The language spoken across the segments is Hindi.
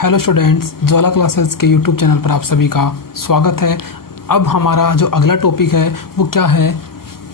हेलो स्टूडेंट्स, ज्वाला क्लासेस के यूट्यूब चैनल पर आप सभी का स्वागत है। अब हमारा जो अगला टॉपिक है वो क्या है,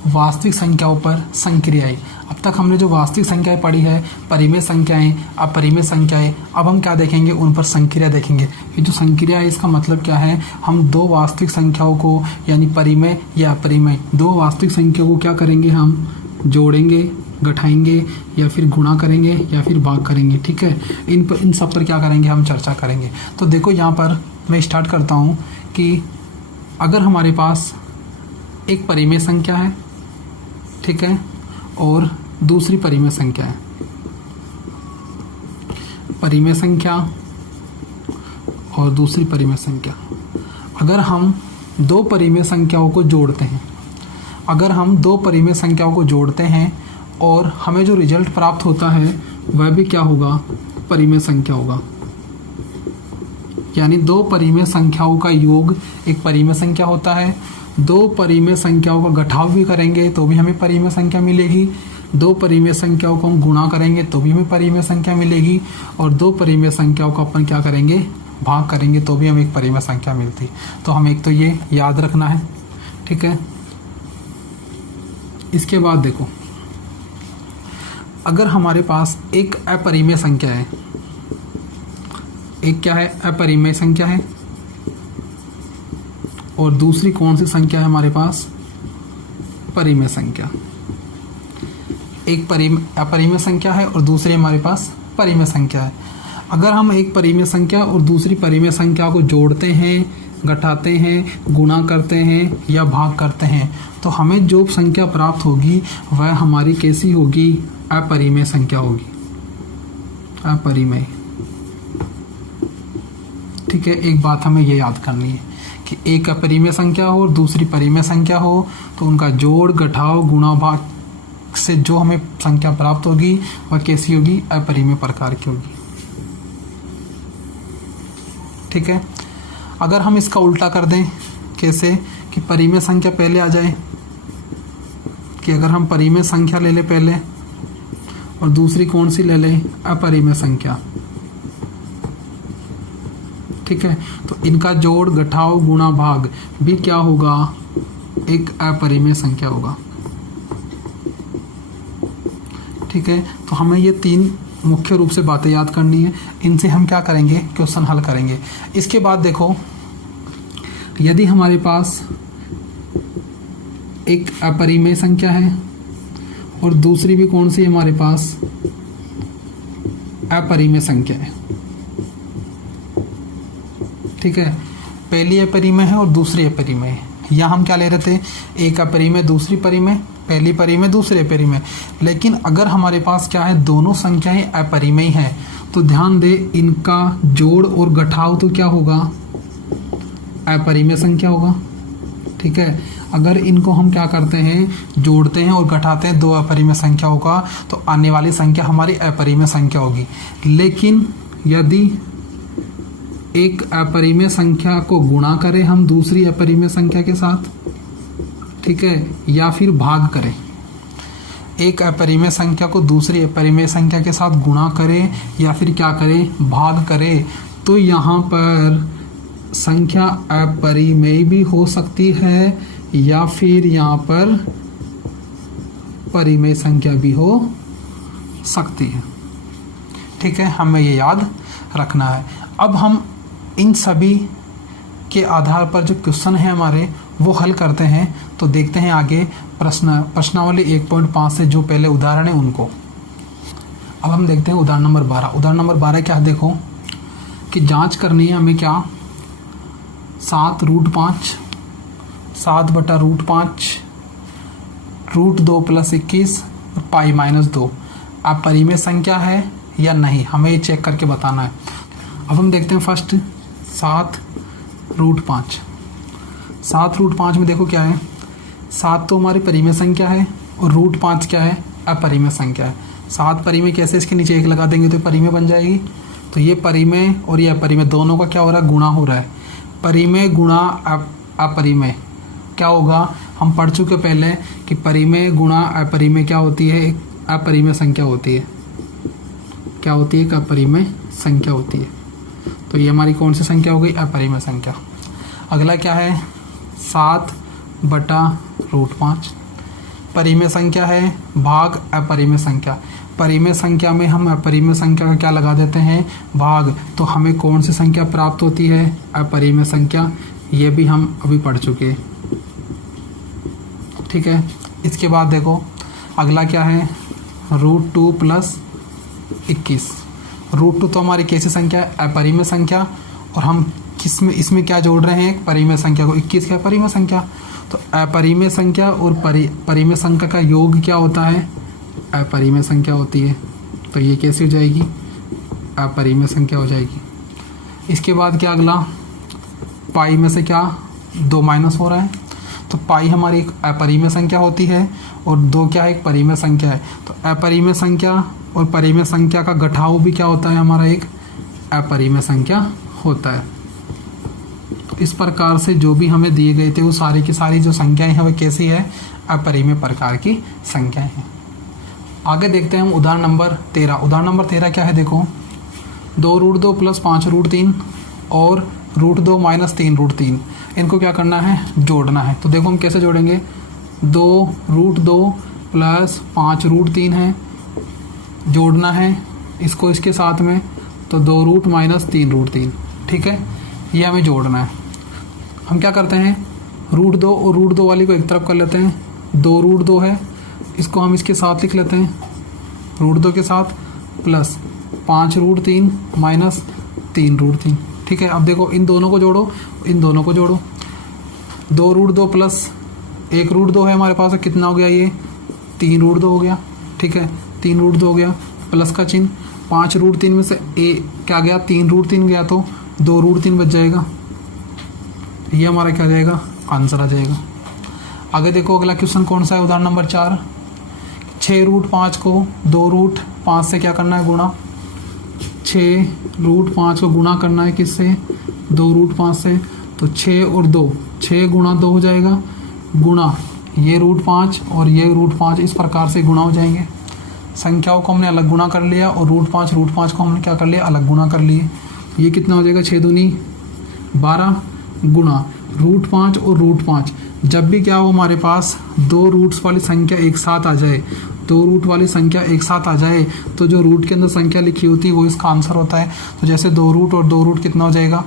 वास्तविक संख्याओं पर संक्रियाएं। अब तक हमने जो वास्तविक संख्याएं पढ़ी है, परिमेय संख्याएं, अपरिमेय संख्याएं, अब हम क्या देखेंगे, उन पर संक्रिया देखेंगे। ये जो संक्रिया है इसका मतलब क्या है, हम दो वास्तविक संख्याओं को यानी परिमेय या अपरिमेय दो वास्तविक संख्याओं को क्या करेंगे, हम जोड़ेंगे, घटाएंगे या फिर गुणा करेंगे या फिर भाग करेंगे। ठीक है, इन सब पर क्या करेंगे, हम चर्चा करेंगे। तो देखो यहाँ पर मैं स्टार्ट करता हूँ कि अगर हमारे पास एक परिमेय संख्या है, ठीक है, और दूसरी परिमेय संख्या है, परिमेय संख्या और दूसरी परिमेय संख्या, अगर हम दो परिमेय संख्याओं को जोड़ते हैं, अगर हम दो परिमेय संख्याओं को जोड़ते हैं और हमें जो रिजल्ट प्राप्त होता है वह भी क्या होगा, परिमेय संख्या होगा। यानी दो परिमेय संख्याओं का योग एक परिमेय संख्या होता है। दो परिमेय संख्याओं का घटाव भी करेंगे तो भी हमें परिमेय संख्या मिलेगी। दो परिमेय संख्याओं को हम गुणा करेंगे तो भी हमें परिमेय संख्या मिलेगी। और दो परिमेय संख्याओं को अपन क्या करेंगे, भाग करेंगे तो भी हमें एक परिमेय संख्या मिलती। तो हमें एक तो ये याद रखना है, ठीक है। इसके बाद देखो, अगर हमारे पास एक अपरिमेय संख्या है, एक क्या है, अपरिमेय संख्या है, और दूसरी कौन सी संख्या है हमारे पास, परिमेय संख्या। एक अपरिमेय संख्या है और दूसरी हमारे पास परिमेय संख्या है। अगर हम एक परिमेय संख्या और दूसरी परिमेय संख्या को जोड़ते हैं, घटाते हैं, गुणा करते हैं या भाग करते हैं तो हमें जो संख्या प्राप्त होगी वह हमारी कैसी होगी, अपरिमेय संख्या होगी, अपरिमेय। ठीक है, एक बात हमें ये याद करनी है कि एक अपरिमेय संख्या हो और दूसरी परिमेय संख्या हो तो उनका जोड़, घटाव, गुणा, भाग से जो हमें संख्या प्राप्त होगी वह कैसी होगी, अपरिमेय प्रकार की होगी। ठीक है, अगर हम इसका उल्टा कर दें, कैसे कि परिमेय संख्या पहले आ जाए, कि अगर हम परिमेय संख्या ले लें पहले और दूसरी कौन सी ले लें, अपरिमेय संख्या। ठीक है, तो इनका जोड़, घटाव, गुणा, भाग भी क्या होगा, एक अपरिमेय संख्या होगा। ठीक है, तो हमें ये तीन मुख्य रूप से बातें याद करनी है, इनसे हम क्या करेंगे, क्वेश्चन हल करेंगे। इसके बाद देखो, यदि हमारे पास एक अपरिमेय संख्या है और दूसरी भी कौन सी हमारे पास, अपरिमेय संख्या है। ठीक है, पहली अपरिमेय है और दूसरी अपरिमेय है। यहाँ हम क्या ले रहे थे, एक अपरिमेय, दूसरी परिमेय, पहली परिमेय, दूसरी अपरिमेय। लेकिन अगर हमारे पास क्या है, दोनों संख्याएं अपरिमेय हैं तो ध्यान दे, इनका जोड़ और घटाव तो क्या होगा, अपरिमेय संख्या होगा। ठीक है, अगर इनको हम क्या करते हैं, जोड़ते हैं और घटाते हैं दो अपरिमेय संख्याओं का तो आने वाली संख्या हमारी अपरिमेय संख्या होगी। लेकिन यदि एक अपरिमेय संख्या को गुणा करें हम दूसरी अपरिमेय संख्या के साथ, ठीक है, या फिर भाग करें, एक अपरिमेय संख्या को दूसरी अपरिमेय संख्या के साथ गुणा करें या फिर क्या करें, भाग करें, तो यहाँ पर संख्या अपरिमेय भी हो सकती है या फिर यहाँ पर परिमेय संख्या भी हो सकती है। ठीक है, हमें ये याद रखना है। अब हम इन सभी के आधार पर जो क्वेश्चन है हमारे वो हल करते हैं। तो देखते हैं आगे प्रश्नावली 1.5 से जो पहले उदाहरण है उनको। अब हम देखते हैं उदाहरण नंबर 12। उदाहरण नंबर 12 क्या है, देखो कि जांच करनी है हमें क्या, 7√5, 7/√5, √2 + 21 और π-2 अपरिमेय संख्या है या नहीं, हमें ये चेक करके बताना है। अब हम देखते हैं फर्स्ट 7√5। 7√5 में देखो क्या है, 7 तो हमारी परिमेय संख्या है और √5 क्या है, अपरिमेय संख्या है। 7 परिमेय कैसे, इसके नीचे 1 लगा देंगे तो परिमेय बन जाएगी। तो ये परिमेय और ये अपरिमेय दोनों का क्या हो रहा है, गुणा हो रहा है। परिमेय गुणा अपरिमेय क्या होगा, हम पढ़ चुके पहले कि परिमेय गुणा अपरिमेय क्या होती है, एक अपरिमेय संख्या होती है। क्या होती है, एक अपरिमेय संख्या होती है। तो ये हमारी कौन सी संख्या हो गई? अपरिमेय संख्या। अगला क्या है? 7/√5 परिमेय संख्या है भाग अपरिमेय संख्या। परिमेय संख्या में हम अपरिमेय संख्या का क्या लगा देते हैं? भाग। तो हमें कौन सी संख्या प्राप्त होती है? अपरिमेय संख्या। ये भी हम अभी पढ़ चुके हैं, ठीक है। इसके बाद देखो अगला क्या है? √2 + 21। √2 तो हमारी कैसी संख्या है? अपरिमेय संख्या। और हम किसमें इसमें क्या जोड़ रहे हैं? परिमेय संख्या को। 21 क्या? परिमेय संख्या। तो अपरिमेय संख्या और परिमेय संख्या का योग क्या होता है? अपरिमेय संख्या होती है। तो ये कैसे हो जाएगी? अपरिमेय संख्या हो जाएगी। इसके बाद क्या अगला? पाई में से क्या 2 माइनस हो रहा है, तो पाई हमारी एक अपरिमेय संख्या होती है और 2 क्या है? एक परिमेय संख्या है। तो अपरिमेय संख्या और परिमेय संख्या का घटाव भी क्या होता है? हमारा एक अपरिमेय संख्या होता है। तो इस प्रकार से जो भी हमें दिए गए थे वो सारी की सारी जो संख्याएं हैं वो कैसी है? अपरिमेय प्रकार की संख्याएं हैं। आगे देखते हैं हम उदाहरण नंबर 13। उदाहरण नंबर 13 क्या है? देखो 2√2 + 5√3 और √2 - 3√3, इनको क्या करना है? जोड़ना है। तो देखो हम कैसे जोड़ेंगे? 2√2 + 5√3 है, जोड़ना है इसको इसके साथ में, तो 2 रूट - 3√3, ठीक है। ये हमें जोड़ना है। हम क्या करते हैं? √2 और √2 वाली को एक तरफ कर लेते हैं। 2√2 है, इसको हम इसके साथ लिख लेते हैं, √2 के साथ, प्लस 5√3 - 3√3, ठीक है। अब देखो इन दोनों को जोड़ो, इन दोनों को जोड़ो। 2√2 प्लस 1√2 है हमारे पास, कितना हो गया? ये 3√2 हो गया, ठीक है। 3√2 हो गया, प्लस का चिन्ह। 5√3 में से क्या गया? 3√3 गया, तो 2√3 बच जाएगा। ये हमारा क्या जाएगा? आंसर आ जाएगा। आगे देखो अगला क्वेश्चन कौन सा है? उदाहरण नंबर 4। 6√5 को 2√5 से क्या करना है? गुणा। 6√5 को गुणा करना है किससे? 2√5 से। तो 6 और 2, 6 गुणा 2 हो जाएगा, गुणा ये √5 और ये √5, इस प्रकार से गुणा हो जाएंगे। संख्याओं को हमने अलग गुणा कर लिया और √5 को हमने क्या कर लिया? अलग गुणा कर लिए। ये कितना हो जाएगा? 6 दूनी 12 गुणा √5 और √5। जब भी क्या हो हमारे पास 2 रूट्स वाली संख्या एक साथ आ जाए, 2 रूट वाली संख्या एक साथ आ जाए, तो जो रूट के अंदर संख्या लिखी होती है वो इसका आंसर होता है। तो जैसे 2 रूट और 2 रूट कितना हो जाएगा?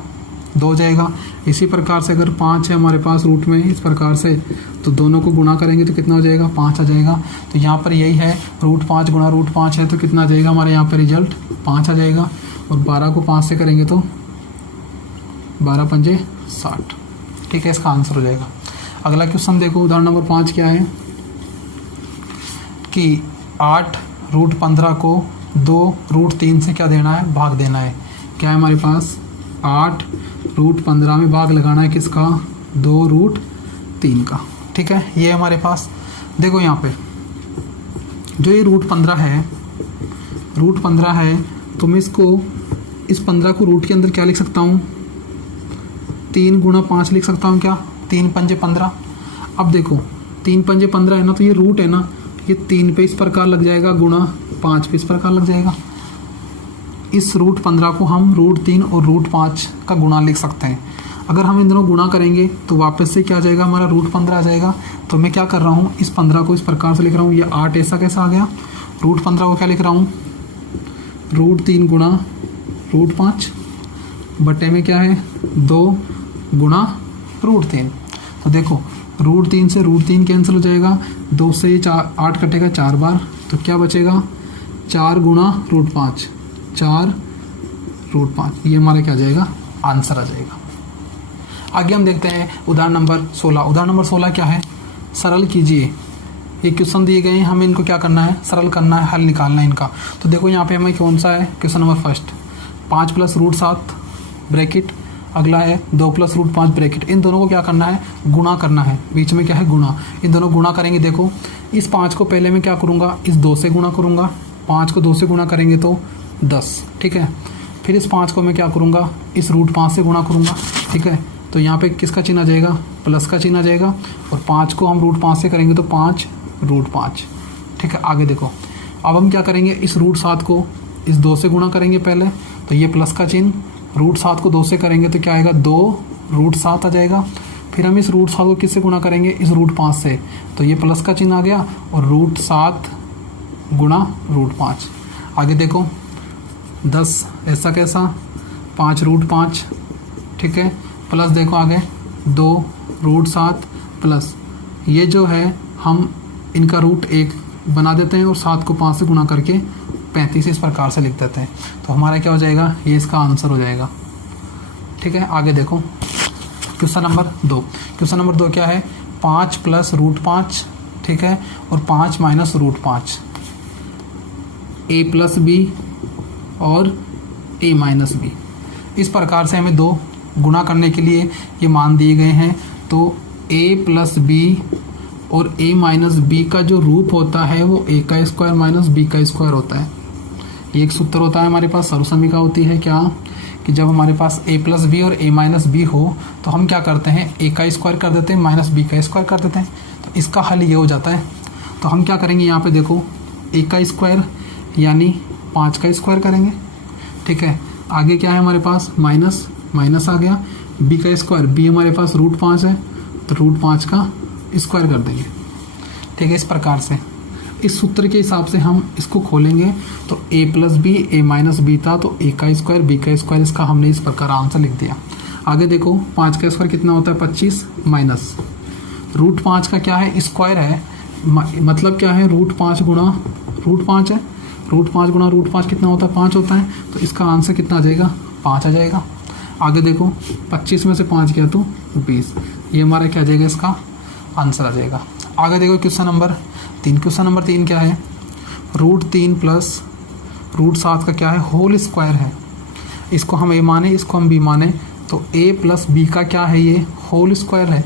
2 हो जाएगा। इसी प्रकार से अगर 5 है हमारे पास रूट में इस प्रकार से, तो दोनों को गुणा करेंगे तो कितना हो जाएगा? 5 आ जाएगा। तो यहाँ पर यही है, √5 गुणा √5 है, तो कितना आ जाएगा हमारे यहाँ पर रिजल्ट? 5 आ जाएगा। और 12 को 5 से करेंगे तो 12 × 5 = 60, ठीक है। इसका आंसर हो जाएगा। अगला क्वेश्चन देखो, उदाहरण नंबर 5 क्या है कि 8√15 को 2√3 से क्या देना है? भाग देना है। क्या है हमारे पास? 8√15 में भाग लगाना है किसका? 2√3 का, ठीक है। ये हमारे पास देखो यहाँ पे जो ये √15 है, √15 है, तो मैं इसको इस 15 को रूट के अंदर क्या लिख सकता हूँ? 3 × 5 लिख सकता हूँ क्या? 3 × 5 = 15। अब देखो 3 × 5 = 15 है ना, तो ये रूट है ना, ये 3 पे इस प्रकार लग जाएगा, गुणा 5 पे इस प्रकार लग जाएगा। इस √15 को हम √3 और √5 का गुणा लिख सकते हैं। अगर हम इन दोनों गुणा करेंगे तो वापस से क्या आ जाएगा? हमारा √15 आ जाएगा। तो मैं क्या कर रहा हूँ? इस 15 को इस प्रकार से लिख रहा हूँ। ये 8 ऐसा कैसा आ गया? √15 को क्या लिख रहा हूँ? √3 गुणा √5 बटे में क्या है? 2 गुणा √3। तो देखो √3 से √3 कैंसिल हो जाएगा, 2 से 8 कटेगा 4 बार, तो क्या बचेगा? 4 गुणा √5, 4 √5। ये हमारा क्या आ जाएगा? आंसर आ जाएगा। आगे हम देखते हैं उदाहरण नंबर 16। उदाहरण नंबर 16 क्या है? सरल कीजिए। ये क्वेश्चन दिए गए हैं, हमें इनको क्या करना है? सरल करना है, हल निकालना है इनका। तो देखो यहाँ पे हमें कौन सा है? क्वेश्चन नंबर फर्स्ट, 5 + √7 ब्रैकेट, अगला है 2 + √5 ब्रैकेट। इन दोनों को क्या करना है? गुणा करना है। बीच में क्या है? गुणा। इन दोनों गुणा करेंगे। देखो इस 5 को पहले मैं क्या करूँगा? इस 2 से गुणा करूँगा। 5 को 2 से गुणा करेंगे तो 10, ठीक है। फिर इस 5 को मैं क्या करूँगा? इस √5 से गुणा करूँगा, ठीक है। तो यहाँ पे किसका चिन्ह आ जाएगा? प्लस का चिन्ह आ जाएगा। और 5 को हम √5 से करेंगे तो 5 √5, ठीक है। आगे देखो अब हम क्या करेंगे? इस √7 को इस 2 से गुणा करेंगे पहले, तो ये प्लस का चिन्ह, रूट 7 को 2 से करेंगे तो क्या आएगा, 2 रूट 7 आ जाएगा। फिर हम इस रूट 7 को किससे गुणा करेंगे, इस रूट 5 से, तो ये प्लस का चिन्ह आ गया और रूट 7 गुणा रूट 5। आगे देखो 10 ऐसा कैसा, 5 रूट 5, ठीक है, प्लस देखो आगे 2 रूट 7 प्लस ये जो है हम इनका रूट 1 बना देते हैं और 7 को 5 से गुणा करके 35 इस प्रकार से लिख देते हैं। तो हमारा क्या हो जाएगा, ये इसका आंसर हो जाएगा। ठीक है, आगे देखो क्वेश्चन नंबर 2। क्वेश्चन नंबर 2 क्या है, 5 प्लस रूट 5, ठीक है, और 5 माइनस रूट 5, ए प्लस बी और ए माइनस बी। इस प्रकार से हमें 2 गुणा करने के लिए ये मान दिए गए हैं। तो ए प्लस बी और ए माइनस बी का जो रूप होता है वो ए का स्क्वायर माइनस बी का स्क्वायर होता है। ये एक सूत्र होता है हमारे पास, सर्वसमीका होती है क्या, कि जब हमारे पास ए प्लस बी और ए माइनस बी हो तो हम क्या करते हैं, ए का स्क्वायर कर देते हैं माइनस बी का स्क्वायर कर देते हैं। तो इसका हल ये हो जाता है। तो हम क्या करेंगे, यहाँ पे देखो ए का स्क्वायर यानी 5 का स्क्वायर करेंगे, ठीक है। आगे क्या है हमारे पास, माइनस माइनस आ गया, बी का स्क्वायर, बी हमारे पास रूट 5 है तो रूट 5 का स्क्वायर कर देंगे, ठीक है। इस प्रकार से इस सूत्र के हिसाब से हम इसको खोलेंगे तो ए plus b a minus B था, तो ए का स्क्वायर बी का स्क्वायर, इसका हमने इस प्रकार आंसर लिख दिया। आगे देखो 5 का स्क्वायर कितना होता है, 25 माइनस रूट 5 का क्या है, स्क्वायर है, मतलब क्या है, रूट 5 गुणा रूट 5 है, रूट 5 गुणा रूट 5 कितना होता है, 5 होता है। तो इसका आंसर कितना आ जाएगा, 5 आ जाएगा। आगे देखो 25 में से 5 गया तो 20, ये हमारा क्या आ जाएगा, इसका आंसर आ जाएगा। आगे देखो क्वेश्चन नंबर 3। क्वेश्चन नंबर 3 क्या है, रूट 3 प्लस रूट 7 का क्या है, होल स्क्वायर है। इसको हम ए माने, इसको हम बी माने, तो ए प्लस बी का क्या है, ये होल स्क्वायर है।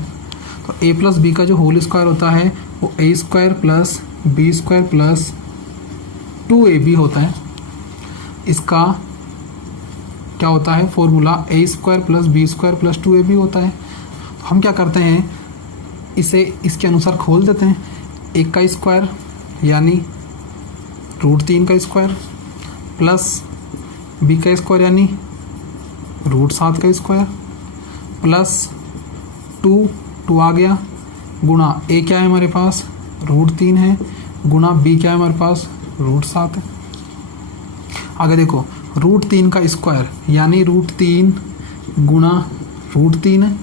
तो ए प्लस बी का जो होल स्क्वायर होता है वो A square plus B square plus 2ab होता है। इसका क्या होता है formula, A square plus B square plus 2ab होता है। तो हम क्या करते हैं, इसे इसके अनुसार खोल देते हैं। एक का स्क्वायर यानी रूट 3 का स्क्वायर प्लस बी का स्क्वायर यानी रूट 7 का स्क्वायर प्लस 2 आ गया, गुणा ए क्या है हमारे पास, रूट 3 है, गुणा बी क्या है हमारे पास, रूट 7 है। आगे देखो रूट 3 का स्क्वायर यानी रूट 3 गुणा रूट 3 है,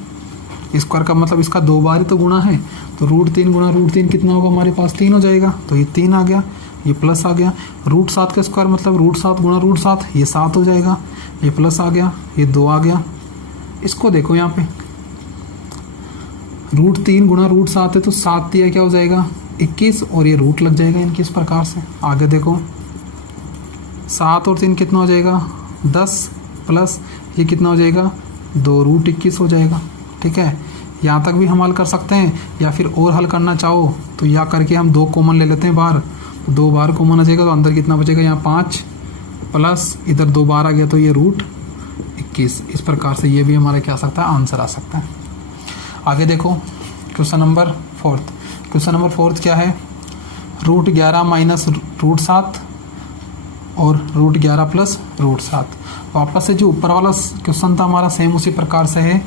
स्क्वायर का मतलब इसका 2 बार ही तो गुणा है, तो रूट 3 गुणा रूट 3 कितना होगा हमारे पास, 3 हो जाएगा। तो ये 3 आ गया, ये प्लस आ गया। रूट 7 का स्क्वायर मतलब रूट 7 गुणा रूट 7, ये 7 हो जाएगा, ये प्लस आ गया, ये 2 आ गया। इसको देखो यहाँ पे रूट 3 गुणा रूट 7 है तो 7 दिया क्या हो जाएगा, 21, और ये रूट लग जाएगा इनकी इस प्रकार से। आगे देखो 7 और 3 कितना हो जाएगा, 10 प्लस ये कितना हो जाएगा, 2 रूट 21 हो जाएगा, ठीक है। यहाँ तक भी हम हल कर सकते हैं, या फिर और हल करना चाहो तो या करके हम 2 कॉमन ले लेते हैं बाहर, तो 2 बार कॉमन आ जाएगा, तो अंदर कितना बचेगा, यहाँ 5 प्लस इधर 2 बार आ गया तो ये रूट 21। इस प्रकार से ये भी हमारा क्या आ सकता है, आंसर आ सकता है। आगे देखो क्वेश्चन नंबर 4। क्वेश्चन नंबर 4 क्या है, रूट 11 माइनस रूट 7 और रूट 11 प्लस रूट 7। वापस से जो ऊपर वाला क्वेश्चन था हमारा सेम उसी प्रकार से है,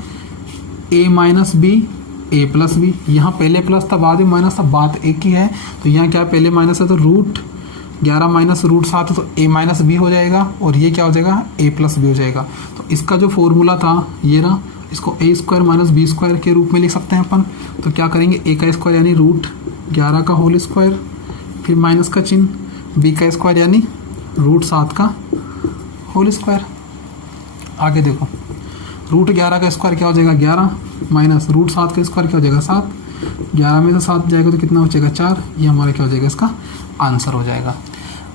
ए minus b a plus B, यहाँ पहले प्लस था बाद में माइनस था, बात एक ही है। तो यहाँ क्या पहले माइनस है तो रूट 11 माइनस रूट 7 है तो ए माइनस बी हो जाएगा, और ये क्या हो जाएगा, ए प्लस बी हो जाएगा। तो इसका जो फॉर्मूला था ये रहा, इसको ए स्क्वायर माइनस बी स्क्वायर के रूप में लिख सकते हैं अपन। तो क्या करेंगे, ए का स्क्वायर यानी रूट 11 का होल स्क्वायर, फिर माइनस का चिन्ह, बी का स्क्वायर यानी रूट 7 का होल स्क्वायर। आगे देखो रूट 11 का स्क्वायर क्या हो जाएगा, 11 माइनस रूट 7 का स्क्वायर क्या हो जाएगा, 7, 11 में से 7 जाएगा तो कितना हो जाएगा, 4। ये हमारा क्या हो जाएगा, इसका आंसर हो जाएगा।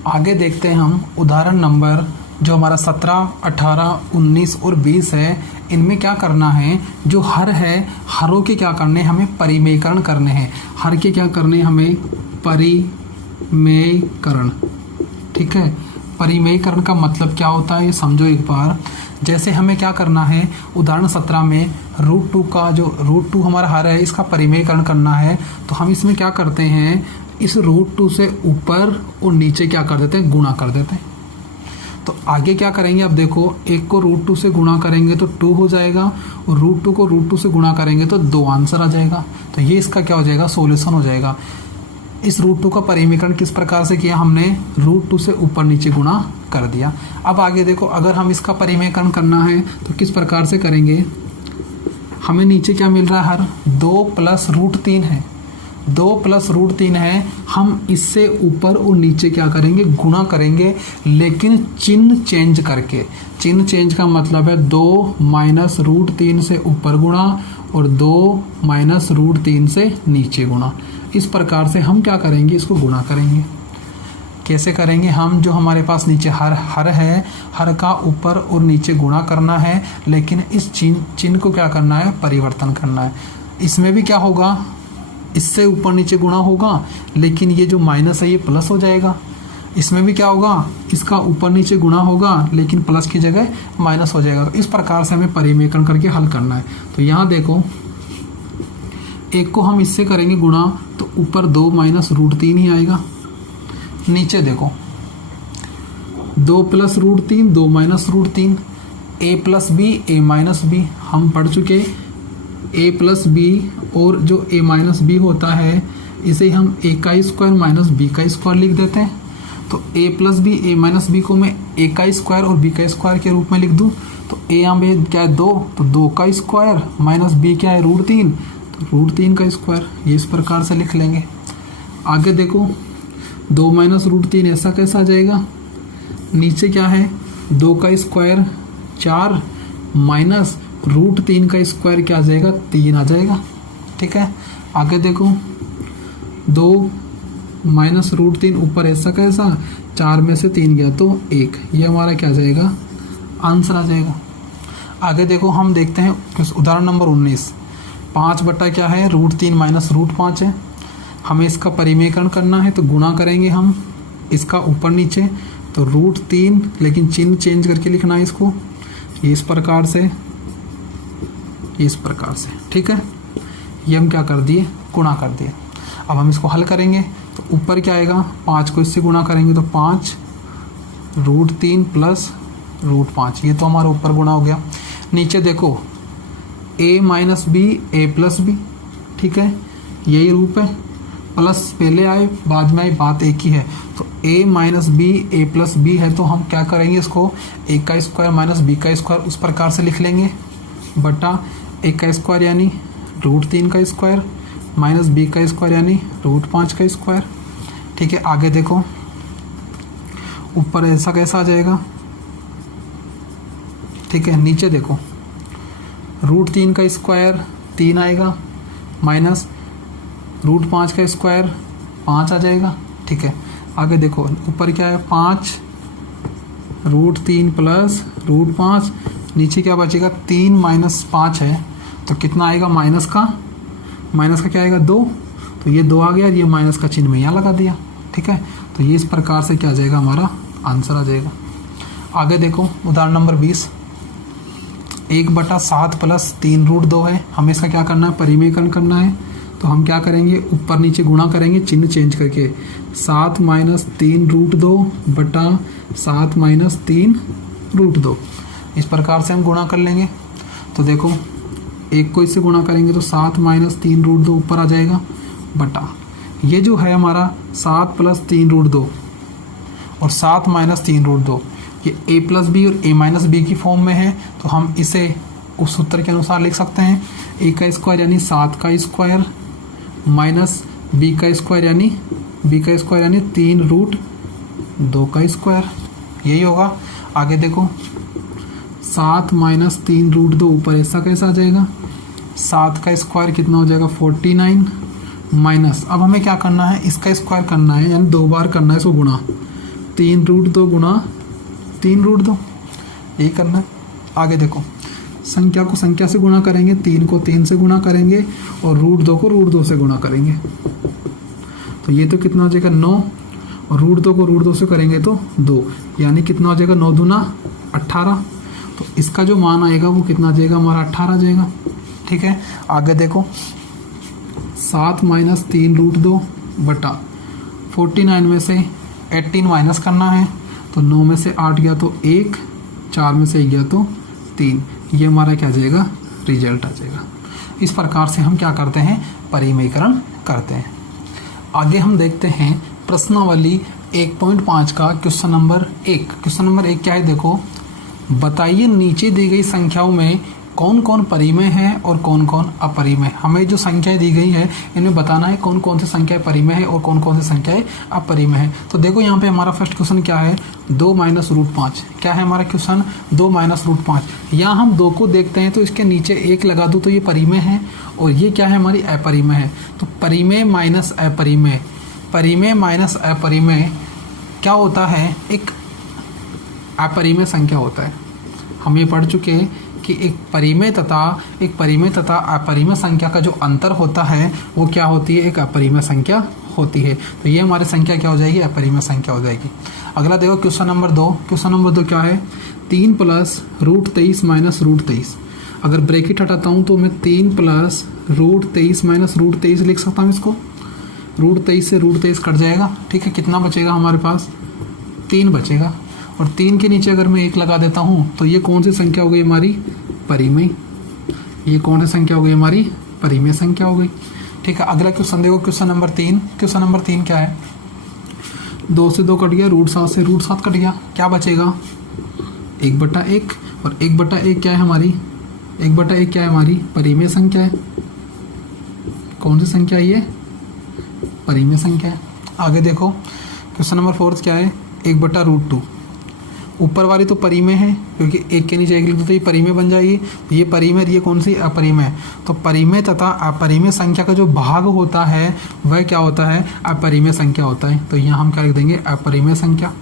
आगे देखते हैं हम उदाहरण नंबर जो हमारा 17, 18, 19 और 20 है। इनमें क्या करना है, जो हर है हरों के क्या करने, हमें परिमेयकरण करने हैं। हर के क्या करने, हमें परिमेयकरण, ठीक है। परिमेयकरण का मतलब क्या होता है ये समझो एक बार। जैसे हमें क्या करना है, उदाहरण 17 में रूट 2 का जो रूट 2 हमारा हर है इसका परिमेयकरण करना है। तो हम इसमें क्या करते हैं, इस रूट 2 से ऊपर और नीचे क्या कर देते हैं, गुणा कर देते हैं। तो तो आगे क्या करेंगे, अब देखो 1 को √2 से गुणा करेंगे तो 2 हो जाएगा, और √2 को √2 से गुणा करेंगे तो 2 आंसर आ जाएगा। तो ये इसका क्या हो जाएगा, सोल्यूशन हो जाएगा। इस √2 का परिमीकरण किस प्रकार से किया हमने, √2 से ऊपर नीचे गुणा कर दिया। अब आगे देखो, अगर हम इसका परिमीकरण करना है तो किस प्रकार से करेंगे, हमें नीचे क्या मिल रहा है, हर 2 + √3 है, 2 + √3 है, हम इससे ऊपर और नीचे क्या करेंगे, गुणा करेंगे, लेकिन चिन्ह चेंज करके। चिन्ह चेंज का मतलब है 2 - √3 से ऊपर गुणा और 2 - √3 से नीचे गुणा। इस प्रकार से हम क्या करेंगे, इसको गुणा करेंगे। कैसे करेंगे, हम जो हमारे पास नीचे हर है, हर का ऊपर और नीचे गुणा करना है, लेकिन इस चिन्ह को क्या करना है, परिवर्तन करना है। इसमें भी क्या होगा, इससे ऊपर नीचे गुणा होगा, लेकिन ये जो माइनस है ये प्लस हो जाएगा। इसमें भी क्या होगा, इसका ऊपर नीचे गुणा होगा, लेकिन प्लस की जगह माइनस हो जाएगा। इस प्रकार से हमें परिमेकरण करके हल करना है। तो यहाँ देखो, 1 को हम इससे करेंगे गुणा तो ऊपर 2 - √3 ही आएगा। नीचे देखो 2 + √3, 2 - √3, a + b, a - b हम पढ़ चुके। a + b और जो a - b होता है इसे हम a² - b² लिख देते हैं। तो a + b, a - b को मैं a² और b² के रूप में लिख दूं तो a यहाँ पे क्या है 2, तो 2² माइनस b क्या है √3, तो √3²। ये इस प्रकार से लिख लेंगे। आगे देखो 2 - √3 ऐसा कैसा आ जाएगा, नीचे क्या है 2² 4 माइनस √3² क्या आ जाएगा 3 आ जाएगा। ठीक है, आगे देखो 2 - √3 ऊपर ऐसा कैसा, 4 में से 3 गया तो 1, ये हमारा क्या आ जाएगा, आंसर आ जाएगा। आगे देखो हम देखते हैं उदाहरण नंबर 19। 5 बटा क्या है √3 - √5 है, हमें इसका परिमेकरण करना है तो गुणा करेंगे हम इसका ऊपर नीचे, तो √3 लेकिन चिन्ह चेंज करके लिखना है इसको, ये इस प्रकार से, ये इस प्रकार से। ठीक है, ये हम क्या कर दिए, गुणा कर दिए। अब हम इसको हल करेंगे तो ऊपर क्या आएगा, 5 को इससे गुणा करेंगे तो 5 √3 + √5, ये तो हमारा ऊपर गुणा हो गया। नीचे देखो a - b, a + b, ठीक है, यही रूप है, प्लस पहले आए बाद में आई, बात एक ही है। तो a - b, a + b है तो हम क्या करेंगे, इसको a² - b² उस प्रकार से लिख लेंगे, बटा a² यानी √3² माइनस b² यानी √5²। ठीक है, आगे देखो ऊपर ऐसा कैसा आ जाएगा। ठीक है, नीचे देखो √3² 3 आएगा माइनस √5² 5 आ जाएगा। ठीक है, आगे देखो ऊपर क्या है 5 √3 + √5, नीचे क्या बचेगा 3 - 5 है तो कितना आएगा, माइनस का क्या आएगा 2, तो ये 2 आ गया, ये माइनस का चिन्ह में यहाँ लगा दिया। ठीक है, तो ये इस प्रकार से क्या आ जाएगा, हमारा आंसर आ जाएगा। आगे देखो उदाहरण नंबर 20। 1/7 + 3√2 है, हमें इसका क्या करना है, परिमेकरण करना है। तो हम क्या करेंगे, ऊपर नीचे गुणा करेंगे चिन्ह चेंज करके, 7 - 3√2 बटा 7 - 3√2, इस प्रकार से हम गुणा कर लेंगे। तो देखो 1 को इससे गुणा करेंगे तो 7 - 3√2 ऊपर आ जाएगा, बटा ये जो है हमारा 7 + 3√2 और 7 - 3√2, ये a + b और a - b की फॉर्म में है, तो हम इसे उस सूत्र के अनुसार लिख सकते हैं। a² यानी 7² माइनस b² यानी 3√2², यही होगा। आगे देखो 7 - 3√2 ऊपर ऐसा कैसा आ जाएगा, 7² कितना हो जाएगा 49 माइनस, अब हमें क्या करना है, इसका स्क्वायर करना है यानी 2 बार करना है इसको गुणा, 3√2 गुणा 3√2, यही करना है। आगे देखो संख्या को संख्या से गुणा करेंगे, 3 को 3 से गुणा करेंगे और √2 को √2 से गुणा करेंगे, तो ये तो कितना हो जाएगा 9 और √2 को √2 से करेंगे तो 2, यानी कितना हो जाएगा 9 दूना 18, तो इसका जो मान आएगा वो कितना आ जाएगा, हमारा 18 आ जाएगा। ठीक है, आगे देखो 7 - 3√2 बटा 49 में से 18 माइनस करना है, तो 9 में से 8 गया तो 1, 4 में से 1 गया तो 3। ये हमारा क्या आ जाएगा, रिजल्ट आ जाएगा। इस प्रकार से हम क्या करते हैं, परिमेयकरण करते हैं। आगे हम देखते हैं प्रश्नावली 1.5 का क्वेश्चन नंबर 1। क्वेश्चन नंबर 1 क्या है, देखो, बताइए नीचे दी गई संख्याओं में कौन कौन परिमेय है और कौन कौन अपरिमेय। हमें जो संख्याएं दी गई है इनमें बताना है कौन कौन सी संख्याएं परिमेय है और कौन कौन सी संख्याएं अपरिमेय है। तो देखो यहाँ पे हमारा फर्स्ट क्वेश्चन क्या है, 2 माइनस रूट 5। क्या है हमारा क्वेश्चन, 2 माइनस रूट 5। यहाँ हम 2 को देखते हैं तो इसके नीचे 1 लगा दूँ तो ये परिमेय है, और ये क्या है, हमारी अपरिमेय है। तो परिमेय माइनस अपरिमेय, परिमेय माइनस अपरिमेय क्या होता है, एक अपरिमेय संख्या होता है। हम ये पढ़ चुके हैं कि एक परिमेय तथा अपरिमेय संख्या का जो अंतर होता है वो क्या होती है, एक अपरिमेय संख्या होती है। तो ये हमारी संख्या क्या हो जाएगी, अपरिमेय संख्या हो जाएगी। अगला देखो क्वेश्चन नंबर 2। क्वेश्चन नंबर 2 क्या है, 3 प्लस रूट 23 माइनस रूट 23। अगर ब्रैकेट हटाता हूँ तो मैं 3 प्लस रूट 23 माइनस रूट 23 लिख सकता हूँ इसको। रूट 23 से रूट 23 कट जाएगा, ठीक है। कितना बचेगा हमारे पास, 3 बचेगा। और 3 के नीचे अगर मैं 1 लगा देता हूँ तो ये कौन सी संख्या हो गई हमारी, परिमेय। ये कौन सी संख्या हो गई हमारी, परिमेय संख्या हो गई, ठीक है। अगला क्वेश्चन देखो, क्वेश्चन नंबर 3। क्वेश्चन नंबर 3 क्या है, 2 से 2 कट गया, रूट 7 से रूट 7 कट गया, क्या बचेगा, 1/1। और 1/1 क्या है हमारी, 1/1 क्या है हमारी, परिमेय संख्या है। कौन सी संख्या है ये, परिमेय संख्या है। आगे देखो क्वेश्चन नंबर 4 क्या है, 1/√2। ऊपर वाली तो परिमेय है क्योंकि 1 के नीचे 1 लिख दो तो ये परिमेय बन जाएगी। ये परिमेय, ये कौन सी, अपरिमेय है। तो परिमेय तथा अपरिमेय संख्या का जो भाग होता है वह क्या होता है, अपरिमेय संख्या होता है। तो यहाँ हम क्या लिख देंगे, अपरिमेय संख्या,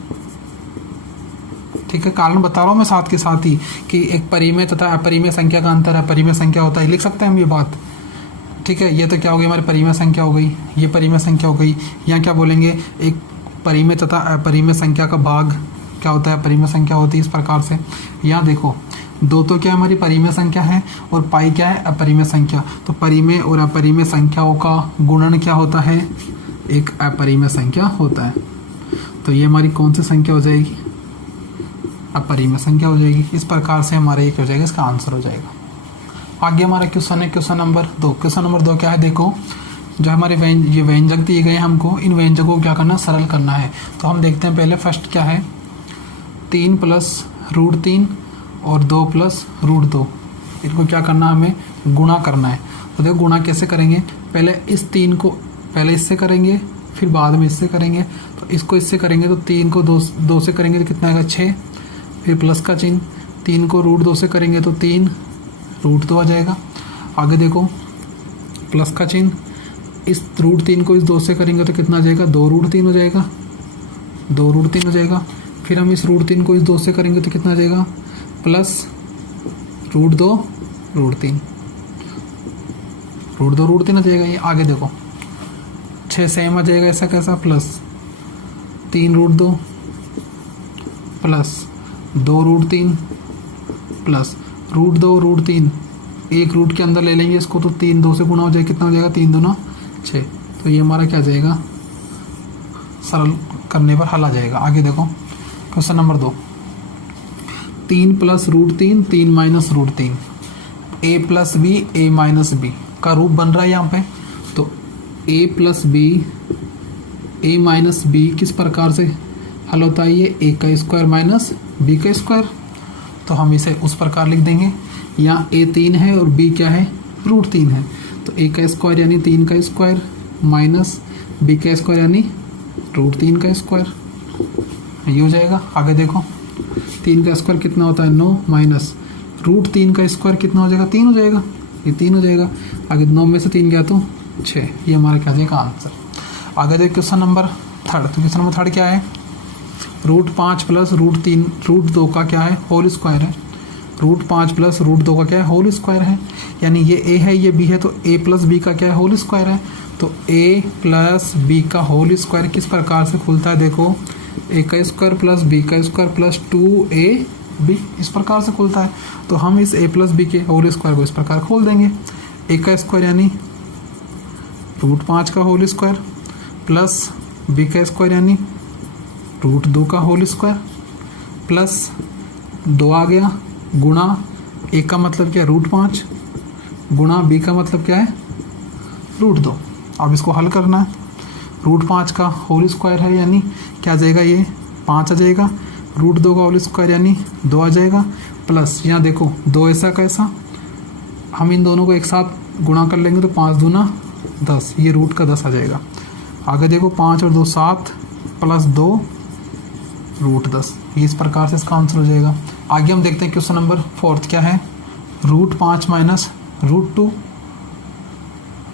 ठीक है। कारण बता रहा हूँ मैं साथ के साथ ही कि एक परिमेय तथा अपरिमेय संख्या का अंतर अपरिमेय संख्या होता है, लिख सकते हैं हम ये बात, ठीक है। ये तो क्या हो गई हमारी परिमेय संख्या हो गई, ये परिमेय संख्या हो गई। यहाँ क्या बोलेंगे, एक परिमेय तथा अपरिमेय संख्या का भाग क्या होता है, परिमेय संख्या होती है। इस प्रकार से यहाँ देखो 2 तो क्या हमारी परिमेय संख्या है और पाई क्या है, अपरिमेय संख्या। तो परिमेय और अपरिमेय संख्याओं का गुणन क्या होता है, एक अपरिमेय संख्या होता है। तो ये हमारी कौन सी संख्या हो जाएगी, अपरिमेय संख्या हो जाएगी। इस प्रकार से हमारा ये क्या हो जाएगा, इसका आंसर हो जाएगा। आगे हमारा क्वेश्चन है क्वेश्चन नंबर 2। क्वेश्चन नंबर 2 क्या है, देखो, जो हमारे ये व्यंजक दिए गए हैं हमको इन व्यंजकों को क्या करना, सरल करना है। तो हम देखते हैं पहले फर्स्ट क्या है, 3 प्लस रूट 3 और 2 प्लस रूट 2। इनको क्या करना, हमें गुणा करना है। तो देखो गुणा कैसे करेंगे, पहले इस 3 को पहले इससे करेंगे, फिर बाद में इससे करेंगे। तो इसको इससे करेंगे तो 3 को 2 से करेंगे तो कितना आएगा, 6। फिर प्लस का चिन्ह, 3 को रूट 2 से करेंगे तो 3 रूट 2 आ जाएगा। आगे देखो प्लस का चिन्ह, इस रूट 3 को इस 2 से करेंगे तो कितना आ जाएगा, 2 रूट 3 हो जाएगा, 2 रूट 3 हो जाएगा। फिर हम इस रूट 3 को इस 2 से करेंगे तो कितना आ जाएगा, plus root 2 root 3, root 2 root 3 आ जाएगा। ये आगे देखो 6 सेम आ जाएगा, ऐसा कैसा, plus 3 root 2 plus 2 root 3 plus root 2 root 3, एक रूट के अंदर ले लेंगे इसको तो 3 2 से गुना हो जाएगा, कितना हो जाएगा, 3 दूना 6। तो ये हमारा क्या आ जाएगा, सरल करने पर हल आ जाएगा। आगे देखो question number 2, 3 plus root 3, 3 minus root 3, a plus b a minus b का रूप बन रहा है यहाँ पे। तो a plus b a minus b किस प्रकार से हल होता है, ये a का स्क्वायर माइनस b का स्क्वायर। तो हम इसे उस प्रकार लिख देंगे, यहाँ a 3 है और b क्या है, रूट 3 है। तो a का स्क्वायर यानी 3 का स्क्वायर माइनस b का स्क्वायर यानी रूट 3 का स्क्वायर, ये हो जाएगा। आगे देखो 3 का स्क्वायर कितना होता है, 9 माइनस रूट 3 का स्क्वायर कितना हो जाएगा, 3 हो जाएगा, ये 3 हो जाएगा। आगे 9 में से 3 गया तो 6, ये हमारा क्या जाएगा आंसर। आगे देखो क्वेश्चन नंबर 3। तो क्वेश्चन नंबर 3 क्या है, रूट 5 प्लस रूट 3 रूट 2 का क्या है, होल स्क्वायर है। रूट 5 प्लस रूट 2 का क्या है, होल स्क्वायर है। यानी ये a है ये b है, तो a प्लस बी का क्या है, होल स्क्वायर है। तो a प्लस बी का होल स्क्वायर किस प्रकार से खुलता है, देखो a का स्क्वायर प्लस b का स्क्वायर प्लस 2ab इस प्रकार से खुलता है। तो हम इस a प्लस बी के होल स्क्वायर को इस प्रकार खोल देंगे, a का स्क्वायर यानी रूट 5 का होल स्क्वायर प्लस b का स्क्वायर यानी रूट 2 का होल स्क्वायर, प्लस 2 आ गया गुणा a का मतलब क्या है √5 गुणा b का मतलब क्या है √2। अब इसको हल करना है। √5 का होल स्क्वायर है यानी क्या आ जाएगा, ये 5 आ जाएगा। √2 का होल स्क्वायर यानी 2 आ जाएगा। प्लस यहाँ देखो 2 ऐसा कैसा, हम इन दोनों को एक साथ गुणा कर लेंगे तो 5 दूना 10, ये रूट का 10 आ जाएगा। आगे देखो 5 और 2 7 प्लस 2 √10, ये इस प्रकार से इसका आंसर हो जाएगा। आगे हम देखते हैं क्वेश्चन नंबर 4 क्या है, √5 minus √2,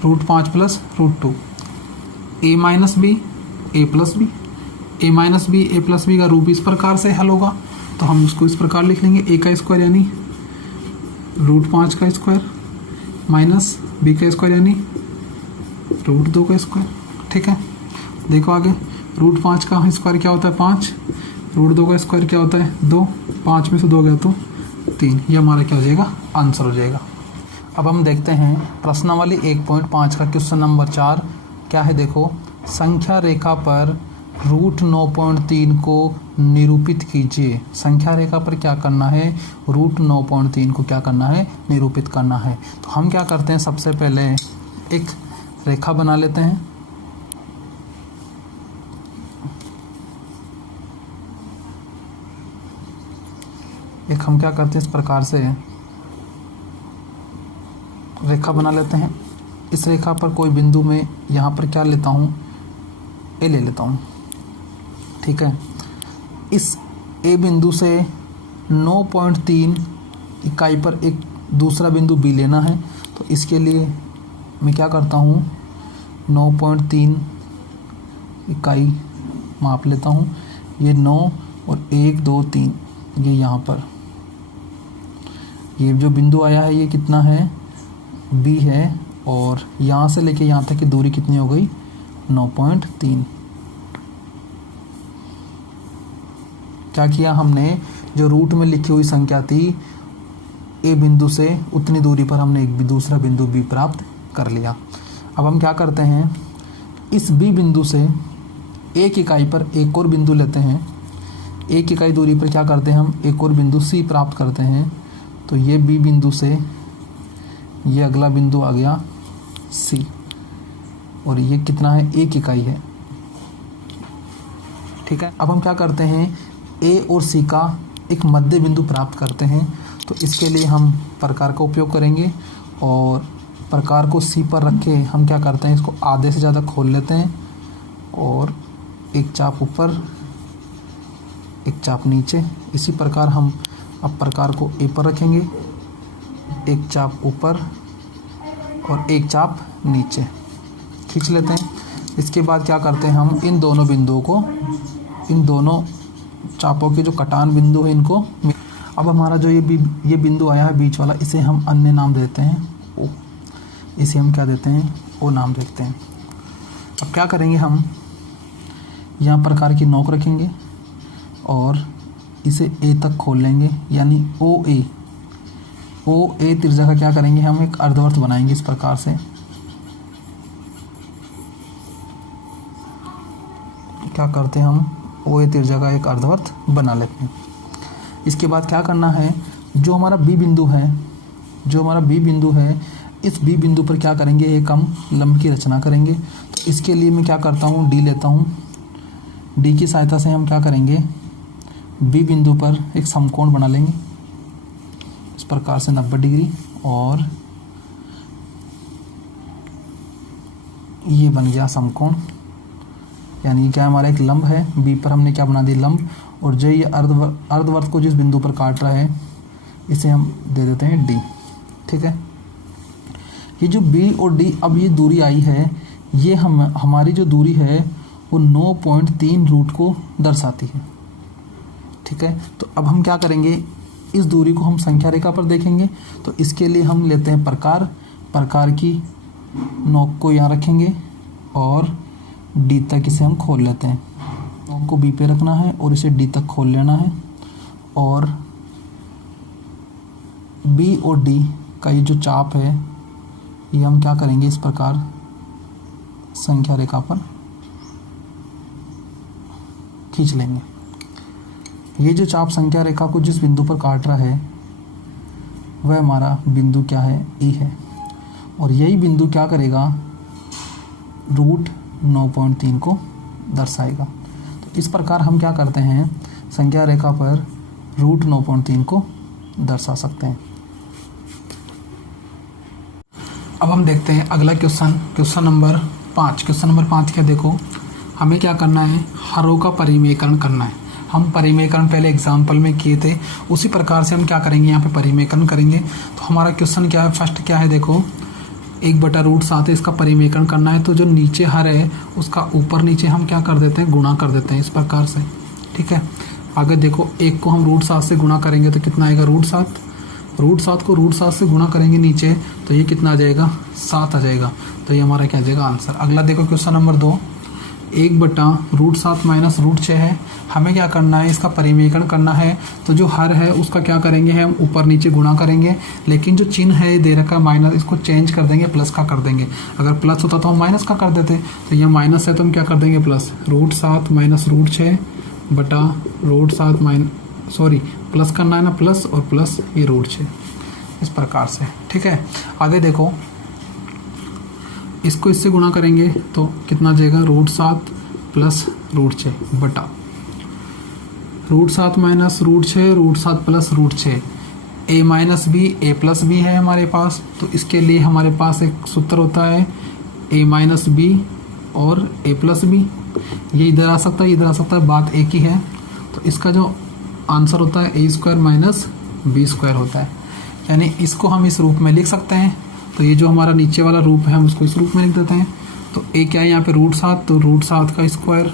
√5 plus √2, a minus b a plus b, a minus b a plus b का रूप इस प्रकार से हल होगा, तो हम उसको इस प्रकार लिख लेंगे a का स्क्वायर यानी √5 का स्क्वायर माइनस b का स्क्वायर यानी √2 का स्क्वायर। ठीक है, देखो आगे √5 का स्क्वायर क्या होता है 5, √2 का स्क्वायर क्या होता है 2, 5 में से 2 गया तो 3, ये हमारा क्या हो जाएगा आंसर हो जाएगा। अब हम देखते हैं प्रश्नावली 1.5 का क्वेश्चन नंबर 4 क्या है, देखो संख्या रेखा पर √9.3 को निरूपित कीजिए। संख्या रेखा पर क्या करना है, √9.3 को क्या करना है निरूपित करना है। तो हम क्या करते हैं, सबसे पहले एक रेखा बना लेते हैं। एक हम क्या करते हैं इस प्रकार से रेखा बना लेते हैं। इस रेखा पर कोई बिंदु में यहाँ पर क्या लेता हूँ, ए ले लेता हूँ। ठीक है, इस ए बिंदु से 9.3 इकाई पर एक दूसरा बिंदु बी लेना है। तो इसके लिए मैं क्या करता हूँ 9.3 इकाई माप लेता हूँ। ये 9 और 1 2 3 ये यहाँ पर ये जो बिंदु आया है ये कितना है बी है, और यहाँ से लेके यहाँ तक की दूरी कितनी हो गई 9.3। क्या किया हमने, जो रूट में लिखी हुई संख्या थी ए बिंदु से उतनी दूरी पर हमने एक दूसरा बिंदु बी प्राप्त कर लिया। अब हम क्या करते हैं, इस बी बिंदु से एक इकाई पर एक और बिंदु लेते हैं। एक इकाई दूरी पर क्या करते हैं हम एक और बिंदु सी प्राप्त करते हैं। तो ये बी बिंदु से ये अगला बिंदु आ गया सी, और ये कितना है एक इकाई है। ठीक है, अब हम क्या करते हैं ए और सी का एक मध्य बिंदु प्राप्त करते हैं। तो इसके लिए हम प्रकार का उपयोग करेंगे, और प्रकार को सी पर रख के हम क्या करते हैं इसको आधे से ज़्यादा खोल लेते हैं, और एक चाप ऊपर एक चाप नीचे। इसी प्रकार हम अब प्रकार को ए पर रखेंगे, एक चाप ऊपर और एक चाप नीचे खींच लेते हैं। इसके बाद क्या करते हैं हम इन दोनों बिंदुओं को, इन दोनों चापों के जो कटान बिंदु है इनको, अब हमारा जो ये बिंदु आया है बीच वाला, इसे हम अन्य नाम देते हैं ओ, इसे हम क्या देते हैं ओ नाम देते हैं। अब क्या करेंगे हम यहाँ प्रकार की नोक रखेंगे और इसे ए तक खोल लेंगे, यानी ओ ए त्रिज्या का क्या करेंगे हम एक अर्धवर्त बनाएंगे इस प्रकार से। क्या करते हैं हम ओ ए त्रिज्या का एक अर्धवर्त बना लेते हैं। इसके बाद क्या करना है, जो हमारा बी बिंदु है इस बी बिंदु पर क्या करेंगे एक हम लंब की रचना करेंगे। तो इसके लिए मैं क्या करता हूँ डी लेता हूँ। डी की सहायता से हम क्या करेंगे बी बिंदु पर एक समकोण बना लेंगे इस प्रकार से 90 डिग्री, और ये बन गया समकोण, यानी क्या हमारा एक लंब है। बी पर हमने क्या बना दिया लंब, और जो ये अर्धवर्त को जिस बिंदु पर काट रहा है इसे हम दे देते हैं डी। ठीक है, ये जो बी और डी अब ये दूरी आई है, ये हमारी जो दूरी है वो 9.3 रूट को दर्शाती है। ठीक है, तो अब हम क्या करेंगे इस दूरी को हम संख्या रेखा पर देखेंगे। तो इसके लिए हम लेते हैं प्रकार की नोक को यहाँ रखेंगे और डी तक इसे हम खोल लेते हैं। नोक को बी पे रखना है और इसे डी तक खोल लेना है, और बी और डी का ये जो चाप है ये हम क्या करेंगे इस प्रकार संख्या रेखा पर खींच लेंगे। ये जो चाप संख्या रेखा को जिस बिंदु पर काट रहा है वह हमारा बिंदु क्या है, ए है। और यही बिंदु क्या करेगा, रूट 9.3 को दर्शाएगा। तो इस प्रकार हम क्या करते हैं, संख्या रेखा पर रूट 9.3 को दर्शा सकते हैं। अब हम देखते हैं अगला क्वेश्चन नंबर 5। क्वेश्चन नंबर 5 क्या, देखो हमें क्या करना है, हरों का परिमेयकरण करना है। हम परिमेयकरण पहले एग्जाम्पल में किए थे, उसी प्रकार से हम क्या करेंगे, यहाँ पे परिमेयकरण करेंगे। तो हमारा क्वेश्चन क्या है, फर्स्ट क्या है, देखो 1/√7 है, इसका परिमेयकरण करना है। तो जो नीचे हर है उसका ऊपर नीचे हम क्या कर देते हैं, गुणा कर देते हैं इस प्रकार से, ठीक है। आगे देखो 1 को हम √7 से गुणा करेंगे तो कितना आएगा, √7। √7 को √7 से गुणा करेंगे नीचे तो ये कितना आ जाएगा, 7 आ जाएगा। तो ये हमारा क्या आ जाएगा, आंसर। अगला देखो क्वेश्चन नंबर 2, 1/√7 माइनस √6 है। हमें क्या करना है, इसका परिमेयकरण करना है। तो जो हर है उसका क्या करेंगे, हम ऊपर नीचे गुणा करेंगे, लेकिन जो चिन्ह है दे रखा है माइनस, इसको चेंज कर देंगे, प्लस का कर देंगे। अगर प्लस होता तो हम माइनस का कर देते, तो ये माइनस है तो हम क्या कर देंगे, प्लस। √7 माइनस √6 बटा √7 प्लस करना है ना, प्लस और प्लस ये √6, इस प्रकार से, ठीक है। आगे देखो इसको इससे गुणा करेंगे तो कितना जाएगा, √7 प्लस √6 बटा √7 minus √6, √7 plus √6। a minus b a plus b है हमारे पास, तो इसके लिए हमारे पास एक सूत्र होता है a माइनस बी और a प्लस बी। ये इधर आ सकता है, इधर आ सकता है, बात एक ही है। तो इसका जो आंसर होता है a² माइनस b² होता है, यानी इसको हम इस रूप में लिख सकते हैं। तो ये जो हमारा नीचे वाला रूप है हम उसको इस रूप में लिख देते हैं। तो a क्या है यहाँ पे, √7, तो √7 का स्क्वायर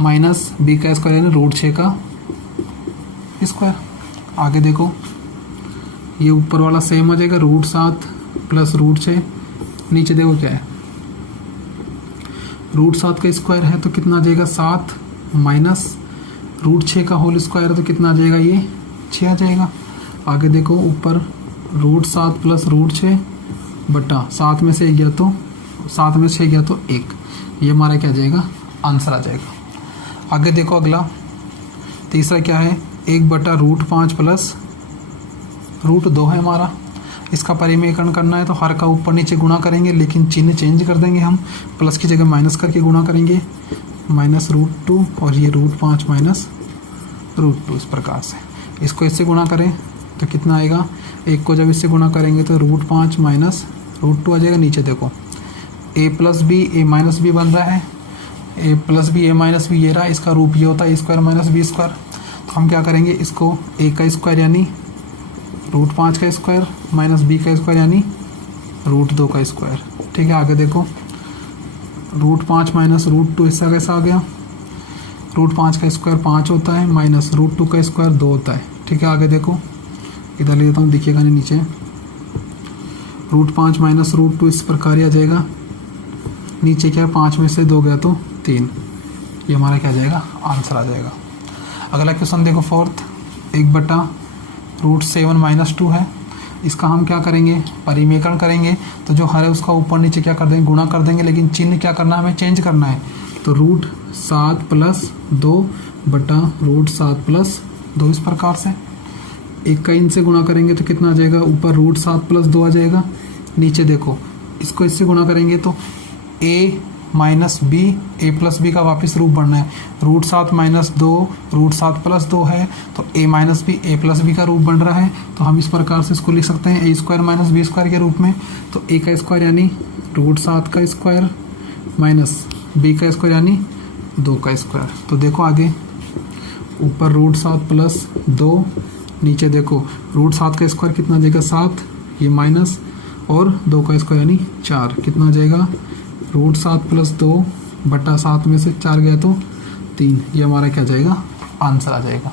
माइनस b का स्क्वायर यानी √6 का स्क्वायर। आगे देखो ये ऊपर वाला सेम हो जाएगा, √7 प्लस √6। नीचे देखो क्या है, √7 का स्क्वायर है तो कितना आ जाएगा, 7 माइनस √6 का होल स्क्वायर है तो कितना आ जाएगा, ये 6 आ जाएगा। आगे देखो ऊपर √7 प्लस √6 बटा 7 में से 1 गया तो 7 में से 6 गया तो 1, ये हमारा क्या आ जाएगा, आंसर आ जाएगा। आगे देखो अगला तीसरा क्या है, 1/√5 प्लस √2 है हमारा। इसका परिमेयकरण करना है तो हर का ऊपर नीचे गुणा करेंगे, लेकिन चिन्ह चेंज कर देंगे हम, प्लस की जगह माइनस करके गुणा करेंगे, माइनस √2 और ये √5 माइनस √2, इस प्रकार से। इसको इससे गुणा करें तो कितना आएगा, 1 को जब इससे गुणा करेंगे तो √5 माइनस √2 आ जाएगा। नीचे देखो a plus b a minus b बन रहा है, a plus b a minus b ये रहा, इसका रूप ये होता है a² माइनस b²। तो हम क्या करेंगे, इसको a का स्क्वायर यानी √5 का स्क्वायर माइनस b का स्क्वायर यानी √2 का स्क्वायर, ठीक है। आगे देखो √5 माइनस √2 इसका कैसा आ गया, √5 का स्क्वायर 5 होता है माइनस √2 का स्क्वायर 2 होता है, ठीक है। आगे देखो इधर ले लेता हूँ, दिखिएगा नहीं नीचे, √5 माइनस √2 इस प्रकार ही आ जाएगा। नीचे क्या है, 5 में से 2 गया तो 3, ये हमारा क्या आ जाएगा, आंसर आ जाएगा। अगला क्वेश्चन देखो फोर्थ, 1/√7 माइनस 2 है। इसका हम क्या करेंगे, परिमेयकरण करेंगे। तो जो हर है उसका ऊपर नीचे क्या कर देंगे, गुणा कर देंगे, लेकिन चिन्ह क्या करना है, हमें चेंज करना है। तो √7 प्लस 2 बटा √7 प्लस 2, इस प्रकार से। एक का इनसे गुणा करेंगे तो कितना आ जाएगा, ऊपर √7 प्लस 2 आ जाएगा। नीचे देखो इसको इससे गुणा करेंगे तो a minus b a plus b का वापस रूप बनना है। √7 माइनस 2 √7 प्लस 2 है तो a minus b a plus b का रूप बन रहा है। तो हम इस प्रकार से इसको लिख सकते हैं a² माइनस b² के रूप में। तो a का स्क्वायर यानी √7 का स्क्वायर माइनस b का स्क्वायर यानी 2 का स्क्वायर। तो देखो आगे ऊपर √7 प्लस 2, नीचे देखो √7 का स्क्वायर कितना आ जाएगा, 7, ये माइनस और 2 का स्क्वायर यानी 4, कितना आ जाएगा, √7 प्लस 2 बटा 7 में से 4 गया तो 3, ये हमारा क्या जाएगा, आंसर आ जाएगा।